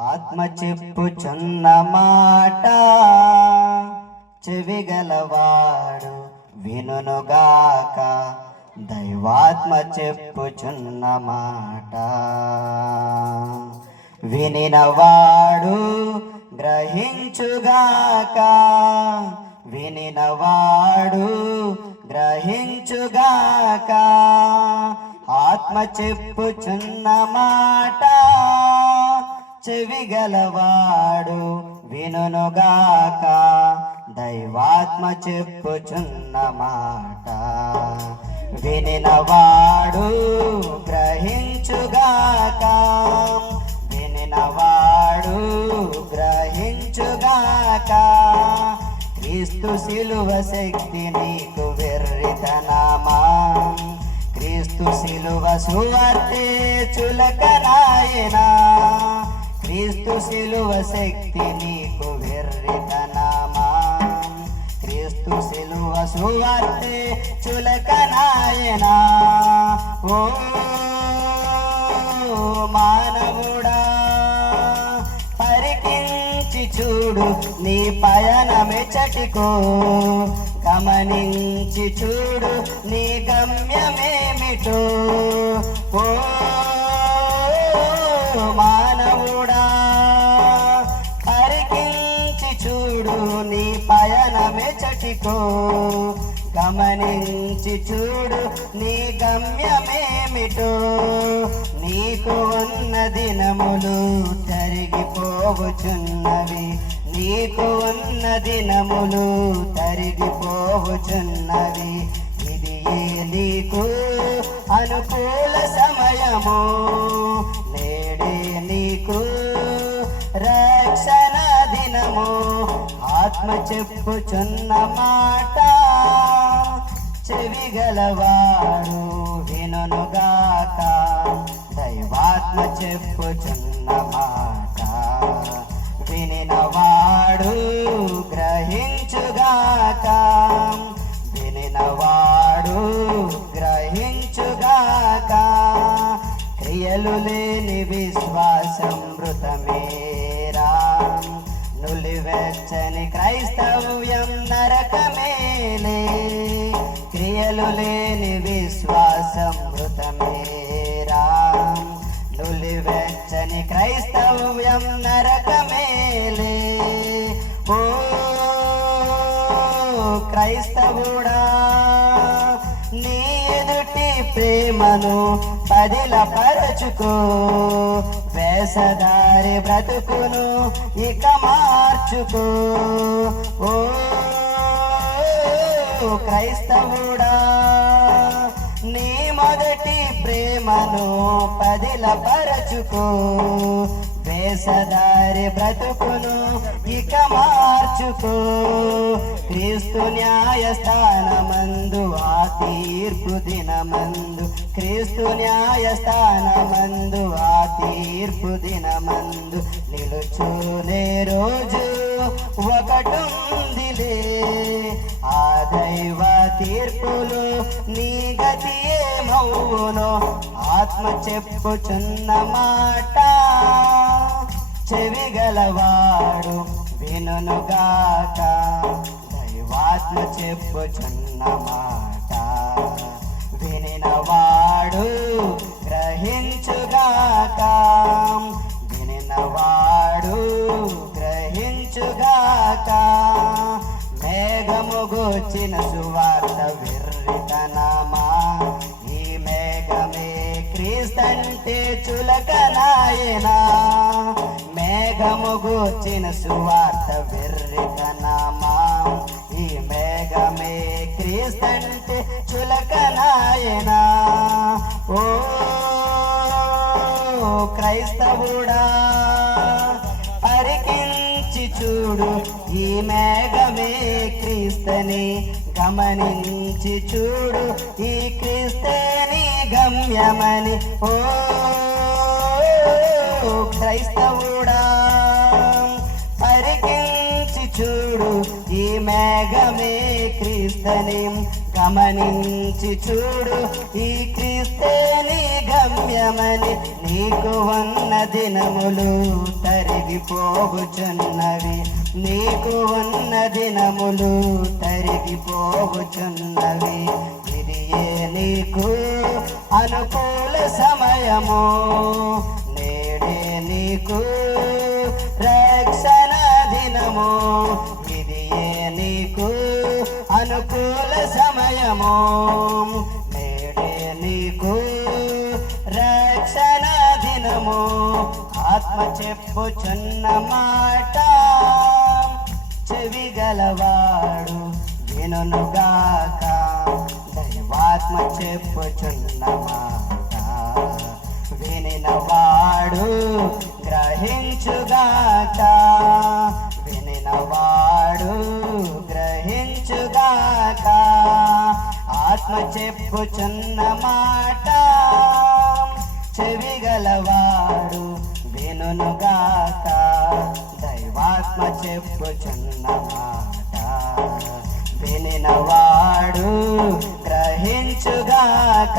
ఆత్మ చెప్పుచున్న మాట చెవిగలవాడు వినుగాక. దైవాత్మ చెప్పుచున్న మాట వినినవాడు గ్రహించుగాక. వినినవాడు గ్రహించుగాక. ఆత్మ చెప్పుచున్న మాట చెవిగలవాడు వినుగాక. దైవాత్మ చెప్పుచున్న మాట వినినవాడు గ్రహించుగాక. వినినవాడు గ్రహించుగాక. క్రీస్తు శిలువ శక్తి నీకు వెర్రితనమా? క్రీస్తు శిలువ సువార్తే చులకనాయనా. క్రీస్తు శిలువ శక్తి నీకు వెర్రితనమా? క్రీస్తు శిలువ సువార్తే చులకనాయనా. ఓ మానవుడా, పరికించి చూడు నీ పయనమెచ్చటికో. గమనించి చూడు నీ గమ్యమేమిటో. ఓ మానవుడా, పరికించి చూడు నీ పయనమెచ్చటికో. గమనించి చూడు నీ గమ్యమేమిటో. నీకు ఉన్న దినములు తరిగిపోవచున్నవి. నీకు ఉన్న దినములు తరిగిపోవచున్నవి. ఇది నీకు అనుకూల సమయము. నేడే నీకు రక్షణ దినము. ఆత్మ చెప్పుచున్న మాట చెవిగలవాడు వినుగాక. దైవాత్మ చెప్పుచున్న మాట వినినవాడు గ్రహించుగాక. వినినవాడు గ్రహించుగాక. క్రియలు లేని విశ్వాసం మృతమేరా. నులివెచ్చని క్రైస్తవ్యం నరకమేలే. క్రియలు లేని విశ్వాసం మృతమేరా. నులివెచ్చని క్రైస్తవ్యం నరకమేలే. ఓ క్రైస్తవుడా, నీ ఎదుటి ప్రేమను పదిలపరచుకో. వేషధారి బ్రతుకును ఇక మార్చుకో. ఓ క్రైస్తవుడా, నీ మొదటి ప్రేమను పదిలపరచుకో. వేషధారి బ్రతుకును ఇక మార్చుకో. క్రీస్తు న్యాయస్థానమందు ఆ తీర్పు దినమందు. క్రీస్తు న్యాయస్థానమందు ఆ తీర్పు దినమందు నిలుచునే రోజు ఒకటుందిలే. ఆ దైవ తీర్పులు నీ గతి ఏమవునో. ఆత్మ చెప్పుచున్న మాట చెవిగలవాడు వినుగాక. దైవాత్మ చెప్పుచున్న మాట వినినవాడు గ్రహించుగాక. వినినవాడు గ్రహించుగాక. మేఘము గూర్చిన సువార్త వెర్రితనమా? ఈ మేఘమే క్రీస్తంటే చులకనాయనా. మేఘము గూర్చిన సువార్త వెర్రితనమా? ఈ మేఘమే క్రీస్తంటే చులకనాయనా. ఓ క్రైస్తవుడా, పరికించి చూడు ఈ మేఘమే క్రీస్తని. గమనించి చూడు ఈ క్రీస్తని గమ్యమని. ఓ క్రైస్తవుడా, పరికించి చూడు ఈ మేఘమే క్రీస్తని. గమనించి చూడు ఈ క్రీస్తని గమ్య గమ్యమని నీకు ఉన్న దినములు తరిగిపోవుచున్నవి, నీకు ఉన్న దినములు తరిగిపోవుచున్నవి. ఇది నీకు అనుకూల సమయము, నేడే నీకు రక్షణ దినము. ఇది నీకు అనుకూల సమయము, నేడే నీకు రక్షణ దినము. ఆత్మ చెప్పుచున్న మాట చెవి గలవాడు వినుగాక, దైవాత్మ చెప్పుచున్న మాట వినినవాడు గ్రహించుగాక, వినినవాడు గ్రహించుగాక. ఆత్మ చెప్పుచున్న మాట చెవి గలవాడు వినుగాక, దైవాత్మ చెప్పుచున్న మాట వినినవాడు గ్రహించుగాక.